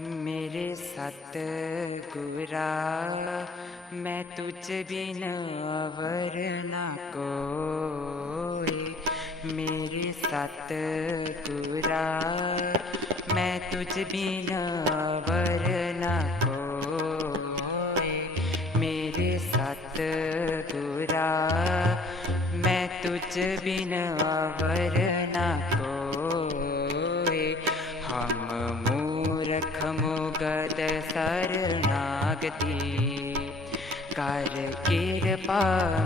मेरे सत गुरा मैं तुझ बिन अवर न कोई। मेरे सत गुरा मैं तुझ बिन अवर न कोई। मेरे सत गुरा मैं तुझ बिन अवर शरणागति कर कृपा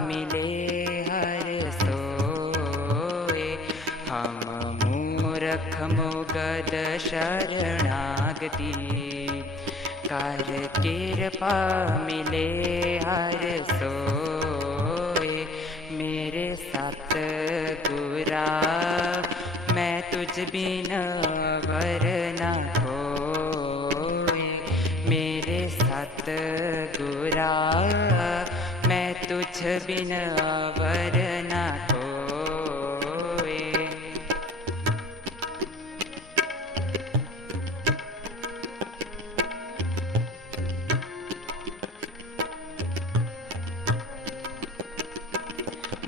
मिले हर सोए। हम मूरख मुगद शरणागति कर कृपा मिले हर सोए। मेरे सत गुरा मैं तुझ बिना वर गुरा मैं तुझ बिन वर न कोई।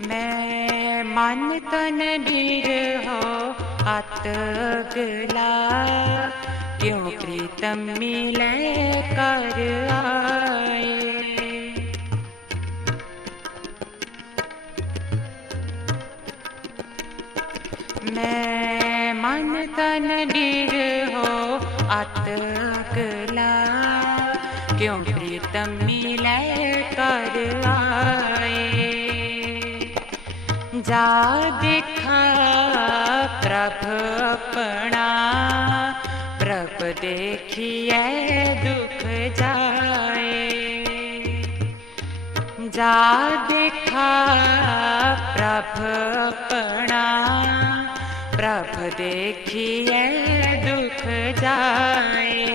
मैं मन तन बीर हो अतगला क्यों प्रीतम मिले कर आए? ਤਨ ਨਿਰਹੋ ਅਤ ਅਕਲਾ। ਕਿਉ ਪ੍ਰੀਤਮ ਮਿਲੈ ਕਰ ਆਏ ਜਾ ਦੇਖਾ ਪ੍ਰਭ ਆਪਣਾ, ਪ੍ਰਭ ਦੇਖੀਐ ਦੁਖ ਜਾਏ। ਜਾ ਦੇਖਾ ਪ੍ਰਭ ਆਪਣਾ प्रभ देखिए, दुख जाए।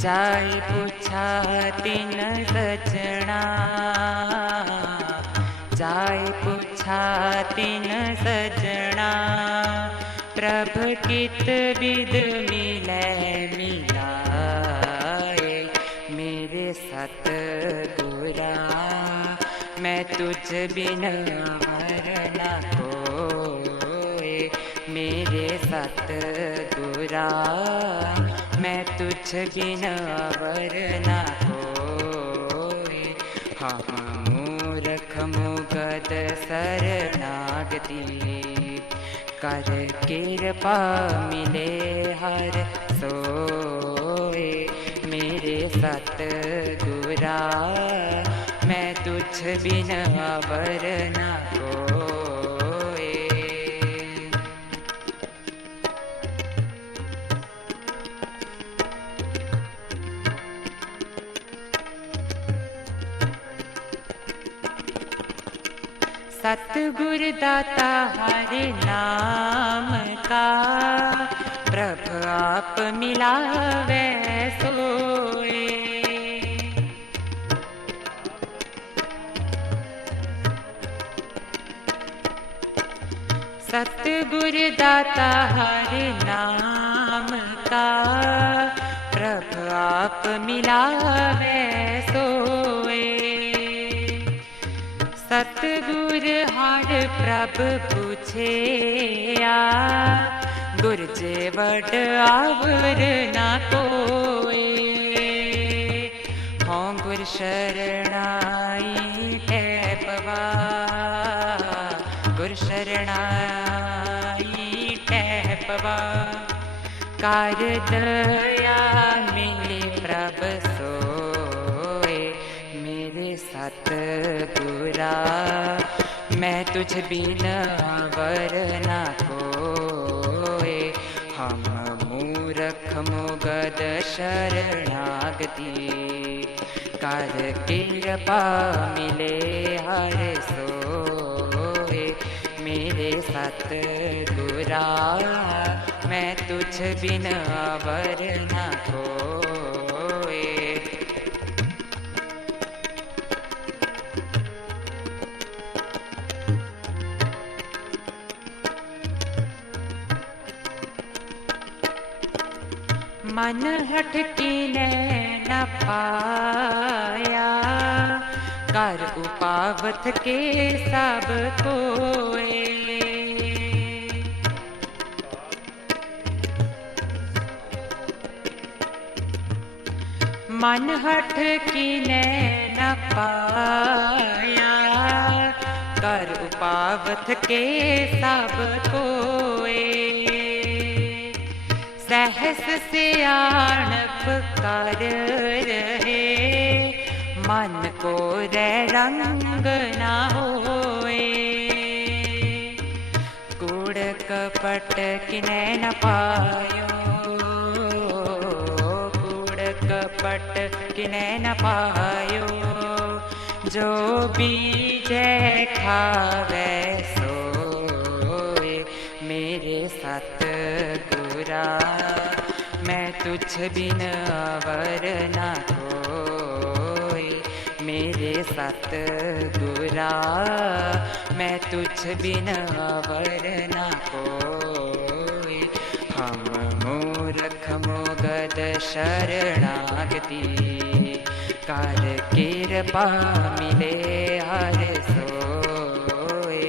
जाय पूछा तिन सजना। जाय पूछा तिन सजना। प्रभ कित विद मिलै मिलाए। मेरे सत गुरा मैं तुझ बिन सत गुरा मैं तुझ बिन अवर न कोई। हम मूरख मुगद शरणागति कर कृपा मिले हर सोए मेरे सत गुरा मैं तुझ बिन अवर सतगुर दाता हरे नाम का। प्रभ आप मिलावे सोए। सतगुर दाता हरे नाम का। प्रभ आप मिलावे सोए। सतगुर हर प्रभ पूछे आ गुर जे वड आवर ना कोए। हों गुर शरणाई टैपवा गुर शरणाई टैपवा कार दया मिले प्रभ मेरे सत गुरा मैं तुझ बिन वर न कोए हम मूरख मुगद शरणागति। कर कृपा मिले हर सोए। मेरे सत गुरा मैं तुझ बिन वर न कोए मन हट कीने न पाया। कर उपावत के सब कोए। मन हठ कीने न पाया। कर उपावत के सब कोए। ਸਹਸ ਸਿਆਣਪ ਕਰ ਰਹੇ। ਮਨ ਕੋ ਰੇ ਰੰਗ ਨਾ ਹੋਏ। ਕੂੜ ਕਪਟ ਕਿਨੇ ਨ ਪਾਇਓ। ਕੂੜ ਕਪਟ ਕਿਨੇ ਨ ਪਾਇਓ। ਜੋ ਬੀਜੇ ਖਾਵੇ ਸੋਏ। ਮੇਰੇ ਸਤ गुरा मैं तुझ बिन अवर ना कोई। मेरे सत गुरा मैं तुझ बिन अवर ना कोई। हम मूर्ख मुगद शरणागति। कर कृपा मिले हर सोए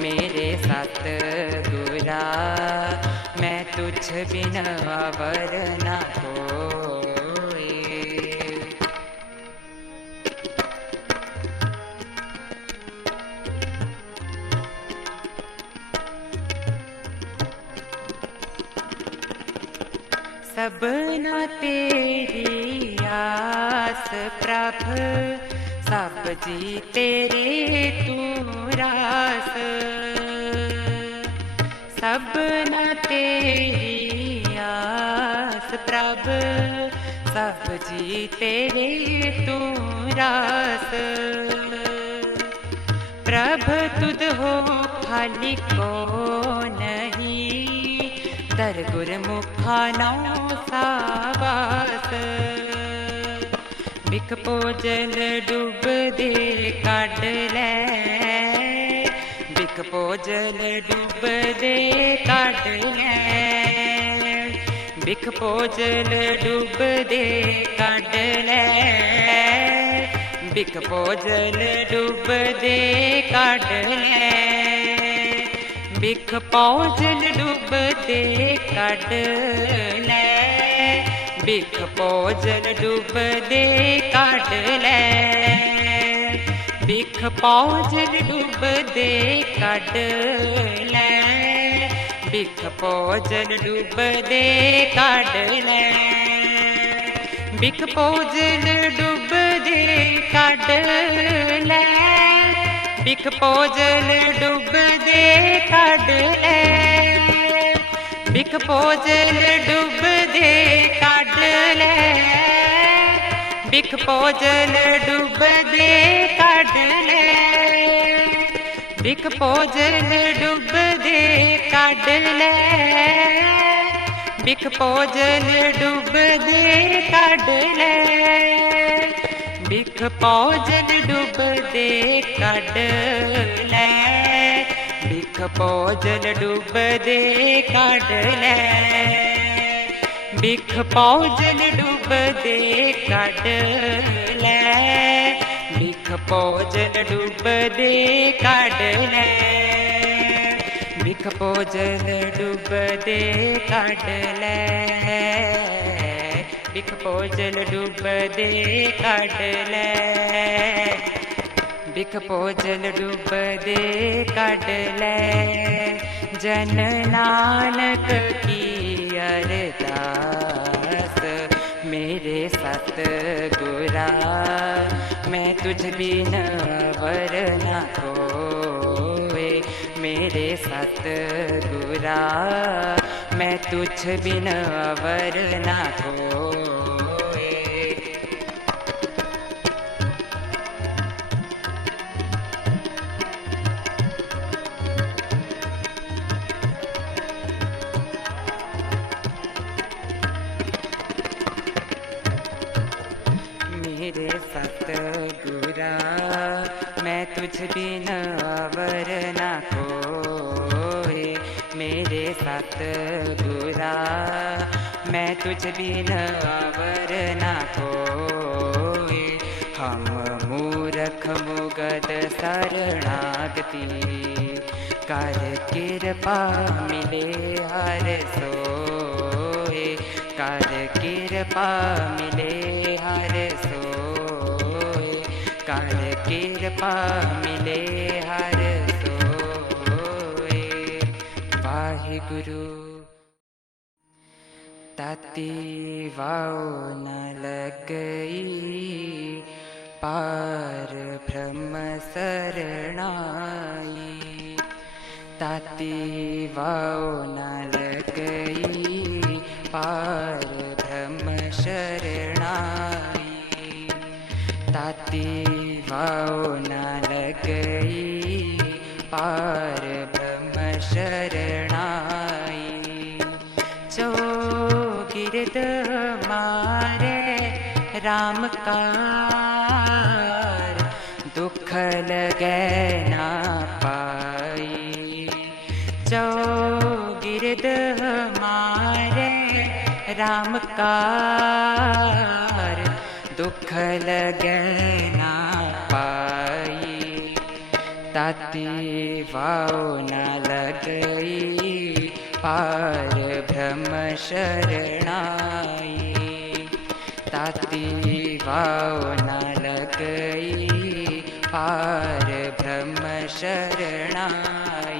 मेरे सत मैं तुझ बिन अवर ना कोई। सबना तेरी आस प्रभ सब जी तेरे तू रास। ਸਭ ਨਾ ਤੇਰੀ ਆਸ ਪ੍ਰਭ, ਸਭ ਜੀ ਤੇਰੇ ਤੂੰ ਰਾਸ। ਪ੍ਰਭ, ਤੁਧ ਹੋ ਖਾਲੀ ਕੋ ਨਹੀਂ ਦਰ ਗੁਰਮੁਖਾ ਨਾਉ ਸਾਵਾਸ ਬਿਕ ਪੋਜਲ ਡੁੱਬਦੇ ਕੱਢ ਲੈ। ਸਿੱਖ ਪੋਜਲ ਡੁੱਬਦੇ ਕੱਢ ਲੈ ਬਿਖ ਪੋਜਲ ਡੁੱਬਦੇ ਕੱਢ ਲੈ ਬਿਖ ਪੋਜਲ ਡੁੱਬਦੇ ਕੱਢ ਲੈ ਬਿਖ ਪੋਜਲ ਡੁੱਬਦੇ ਕੱਢ ਲੈ ਬਿਖ ਪੋਜਲ ਡੁੱਬਦੇ ਕੱਢ ਲੈ ਬਿਖ ਪੌਜਲ ਡੁੱਬਦੇ ਕੱਢ ਲੈ। ਬਿਖ ਪੌਜਲ ਡੁੱਬਦੇ ਕੱਢ ਲੈ। ਬਿਖ ਪੌਜਲ ਡੁੱਬਦੇ ਕੱਢ ਲੈ। ਬਿਖ ਪੌਜਲ ਡੁੱਬਦੇ ਕੱਢ ਲੈ। ਬਿਖ ਪੌਜਲ ਡੁੱਬਦੇ ਕੱਢ ਲੈ। ਬਿਖ ਪੋਜਲ ਡੁੱਬਦੇ ਕੱਢ ਇੱਕ ਭੋਜਨ ਡੁੱਬਦੇ ਕੱਢ ਲੈ। ਬਿਕ ਭੋਜਨ ਡੁੱਬਦੇ ਕੱਢ ਲੈ। ਬਿਕ ਭੋਜਨ ਡੁੱਬਦੇ ਕੱਢ ਲੈ। ਬਿਕ ਭੋਜਨ ਡੁੱਬਦੇ ਕੱਢ ਲੈ। ਬਿਕ ਭੋਜਨ ਡੁੱਬਦੇ ਕੱਢ भोजन डुबदे काढले मिख भोजन डुबदे काढले मिख भोजन डुबदे काढले बिख भोजन डुबदे काढले जन नानक की अरदास मेरे सत तुझ बिन वरना कोई मेरे सत गुरा मैं तुझ बिन वरना कोई तुझ बिन अवर ना कोए। मेरे सत गुरा मैं तुझ बिन अवर ना कोई हम मूरख मुगद शरणागति, कर कृपा मिले हर सोए। कर कृपा मिले हर सोए। कर कृपा मिले हर सोए। वाहिगुरु। ताती वाओ न लग गई पार ब्रह्म शरणाई। ताती वाओ न लग गई पार ब्रह्म शरणाई। ताती वाओ न लग गई पार ब्रह्म शरणाई जो गिरद मारे राम कार, दुख लगे ना पाई। जो गिरद मारे राम कार दुख लगे ना पाई ताती वाओ न लगई पार ब्रह्म शरणाई। ताती वाओ न लगई पार ब्रह्म शरणाई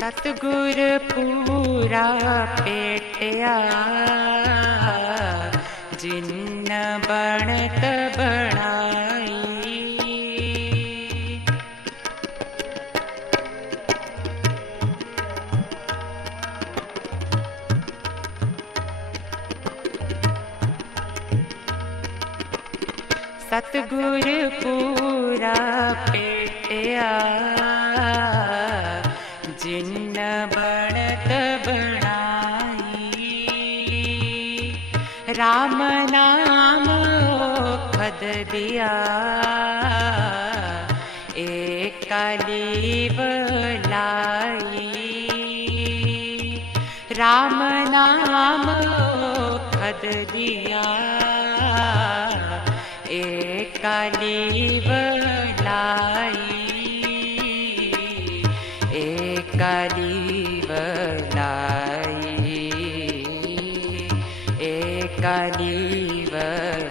ਸਤਗੁਰ ਪੂਰਾ ਪੇਟਿਆ ਜਿਨ ਬਣਤ ਬਣਾਈ। ਸਤਗੁਰ ਪੂਰਾ ਪੇਟਿਆ। बनाई। राम नाम खद दिया। एक कालीव लाई। राम नाम खद दिया एक कालीव लाई एक कालीव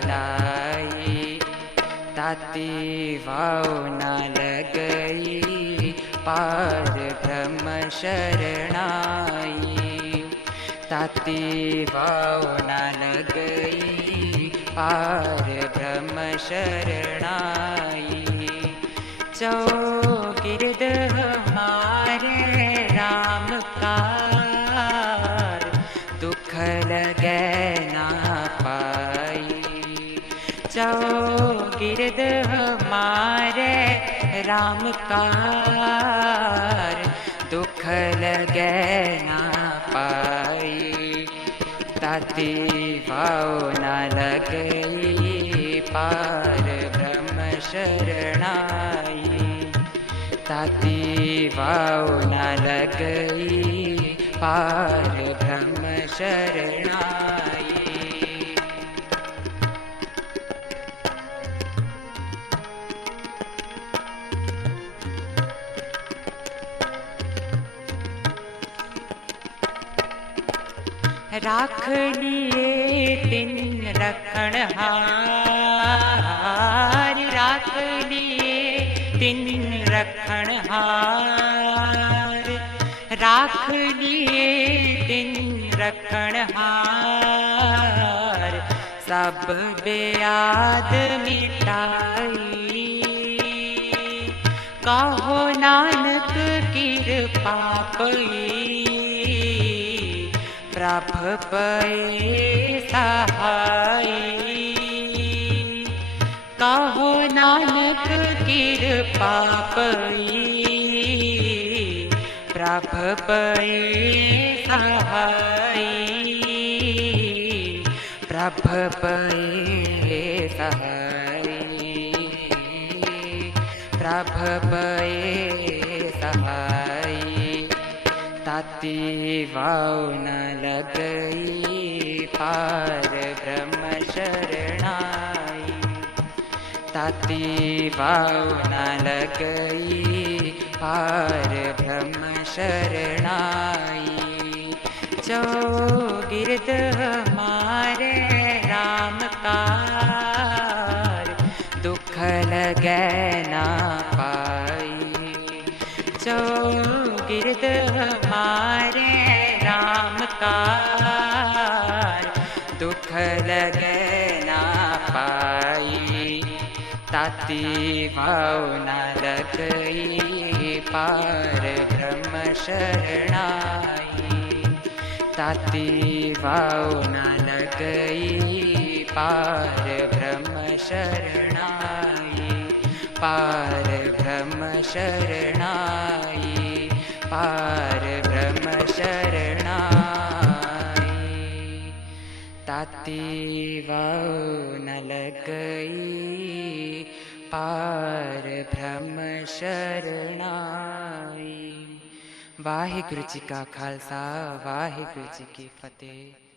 लाई ताती वाओ न लगई, पार ब्रह्म शरणाई। ताती वाओ न लगई, पार ब्रह्म शरणाई। चौ गिरद हमारे राम कार दुख लगे ना पाई। चौ गिरद हमारे राम कार दुख लगे ना पाई। ताती वाओ न लगई, पार ब्रह्म शरणाई। ताती वाओ न लगई पार ब्रह्म शरणाई। राख लिए तिन रखण हार राख रखण हार राख लिए तिन रखण हार। सब बेयाद मिटाई। कहो नानक कृपा पई। प्रभ पए सहाय कहो नानक कृपा पई। लाभ पै सहाय। प्रभ पै सहाय। प्रभ पै सहाय। ताति वाव न लगई पार ब्रह्म शरणाय ताति वाव न लगई पार हम शरणाई। जो गिरद हमारे राम तार, दुख लगे ना पाई। जो गिरद हमारे राम तार, दुख लगे ना पाई। ताती भावना लगे पार ब्रह्म शरणाई ताती वाव न लगई पार ब्रह्म शरणाई पार ब्रह्म शरणाई पार ब्रह्म शरणाई ताती वाव न लगई पार ब्रह्म शरणाई। वाहिगुरु जी का खालसा वाहिगुरु जी की फतेह।